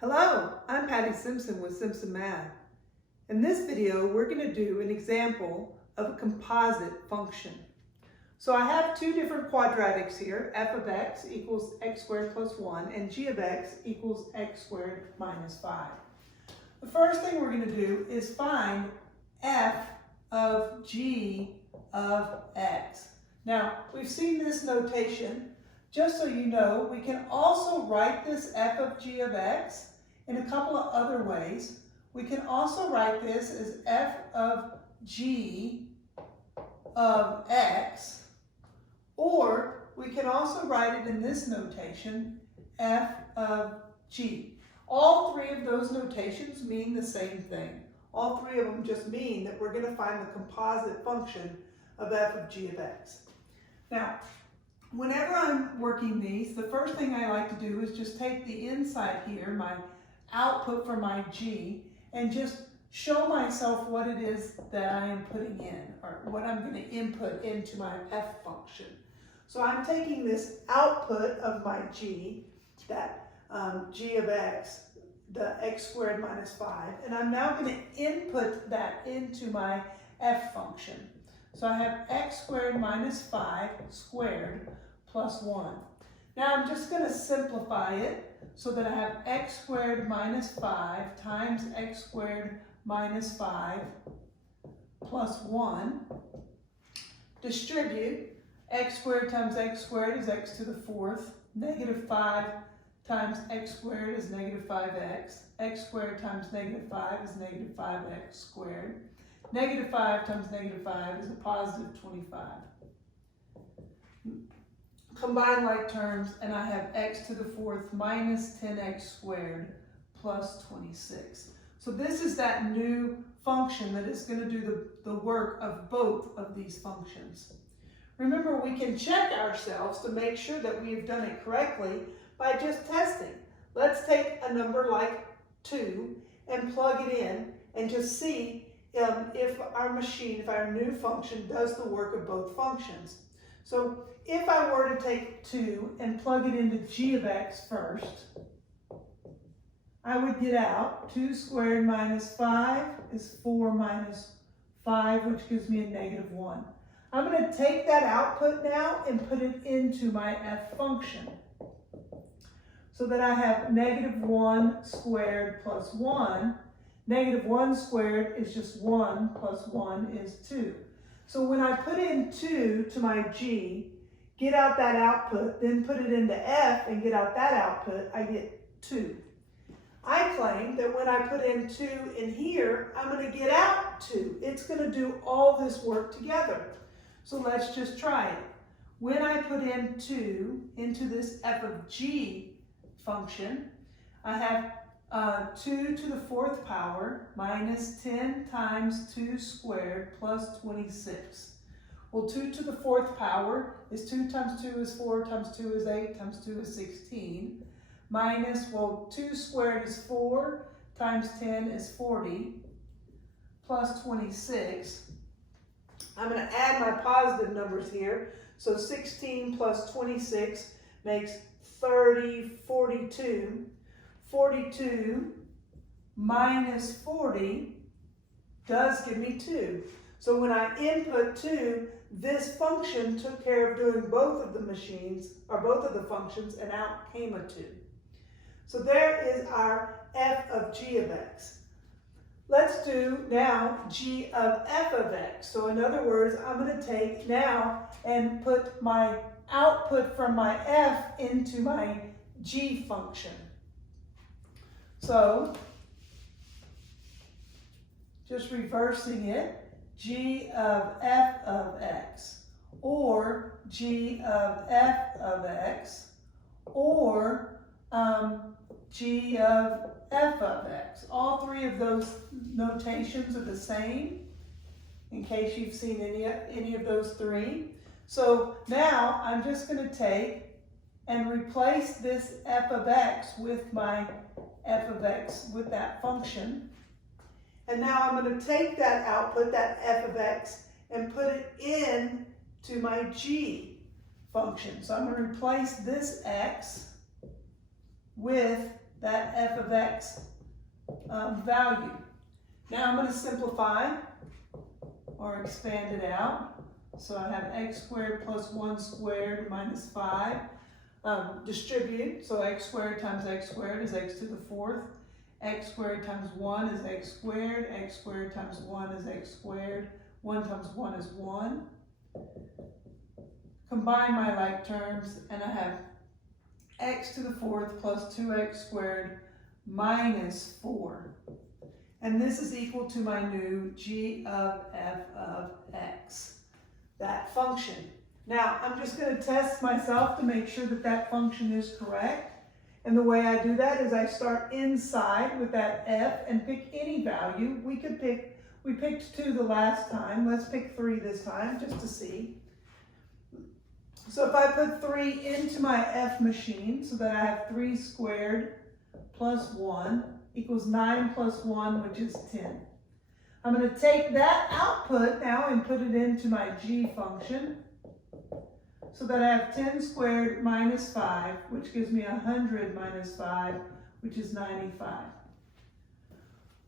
Hello, I'm Patty Simpson with Simpson Math. In this video, we're going to do an example of a composite function. So I have two different quadratics here. F of x equals x squared plus 1 and g of x equals x squared minus 5. The first thing we're going to do is find f of g of x. Now, we've seen this notation. Just so you know, we can also write this f of g of x in a couple of other ways. We can also write this as f of g of x, or we can also write it in this notation, f of g. All three of those notations mean the same thing. All three of them just mean that we're going to find the composite function of f of g of x. Now, whenever I'm working these, the first thing I like to do is just take the inside here, my output for my g, and just show myself what it is that I am putting in, or what I'm going to input into my f function. So I'm taking this output of my g, that g of x, the x squared minus 5, and I'm now going to input that into my f function. So I have x squared minus 5 squared plus 1. Now I'm just going to simplify it so that I have x squared minus 5 times x squared minus 5 plus 1. Distribute. X squared times x squared is x to the 4th. Negative 5 times x squared is negative 5x. X squared times negative 5 is negative 5x squared. Negative 5 times negative 5 is a positive 25. Combine like terms, and I have x to the 4th minus 10x squared plus 26. So this is that new function that is going to do the work of both of these functions. Remember, we can check ourselves to make sure that we have done it correctly by just testing. Let's take a number like 2 and plug it in and just see if our machine, if our new function does the work of both functions. So if I were to take 2 and plug it into g of x first, I would get out 2 squared minus 5 is 4 minus 5, which gives me a negative 1. I'm going to take that output now and put it into my f function, so that I have negative 1 squared plus 1. Negative 1 squared is just 1 plus 1 is 2. So when I put in 2 to my g, get out that output, then put it into f and get out that output, I get 2. I claim that when I put in 2 in here, I'm going to get out 2. It's going to do all this work together. So let's just try it. When I put in 2 into this f of g function, I have 2 to the 4th power minus 10 times 2 squared plus 26. Well, 2 to the 4th power is 2 times 2 is 4 times 2 is 8 times 2 is 16. Minus, well, 2 squared is 4 times 10 is 40 plus 26. I'm going to add my positive numbers here. So 16 plus 26 makes 30, 42. 42 minus 40 does give me 2. So when I input 2, this function took care of doing both of the machines, or both of the functions, and out came a 2. So there is our f of g of x. Let's do now g of f of x. So in other words, I'm going to take now and put my output from my f into my g function. So, just reversing it, g of f of x, or g of f of x, or g of f of x. All three of those notations are the same, in case you've seen any of those three. So now I'm just going to take and replace this f of x with my f of x with that function. And now I'm going to take that output, that f of x, and put it in to my g function. So I'm going to replace this x with that f of x value. Now I'm going to simplify or expand it out. So I have x squared plus 1 squared minus 5. Distribute, so x squared times x squared is x to the 4th. X squared times 1 is x squared. X squared times 1 is x squared. 1 times 1 is 1. Combine my like terms, and I have x to the 4th plus 2x squared minus 4. And this is equal to my new g of f of x, that function. Now, I'm just going to test myself to make sure that that function is correct. And the way I do that is I start inside with that f and pick any value. We picked 2 the last time. Let's pick 3 this time just to see. So if I put 3 into my f machine, so that I have 3 squared plus 1 equals 9 plus 1, which is 10. I'm going to take that output now and put it into my g function, so that I have 10 squared minus 5, which gives me 100 minus 5, which is 95.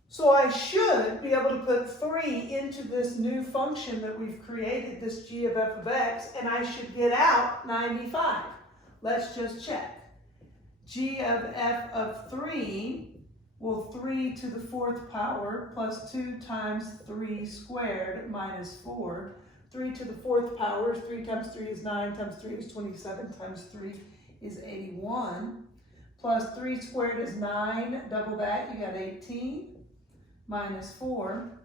So I should be able to put 3 into this new function that we've created, this g of f of x, and I should get out 95. Let's just check. G of f of 3, well, 3 to the 4th power plus 2 times 3 squared minus 4. 3 to the 4th power, 3 times 3 is 9, times 3 is 27, times 3 is 81. Plus 3 squared is 9, double that, you got 18, minus 4.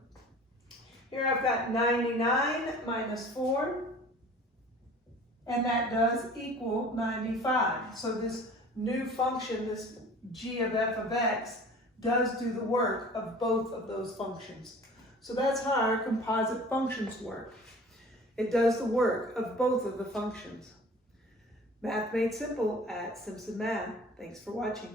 Here I've got 99 minus 4, and that does equal 95. So this new function, this g of f of x, does do the work of both of those functions. So that's how our composite functions work. It does the work of both of the functions. Math Made Simple at Simpson Math. Thanks for watching.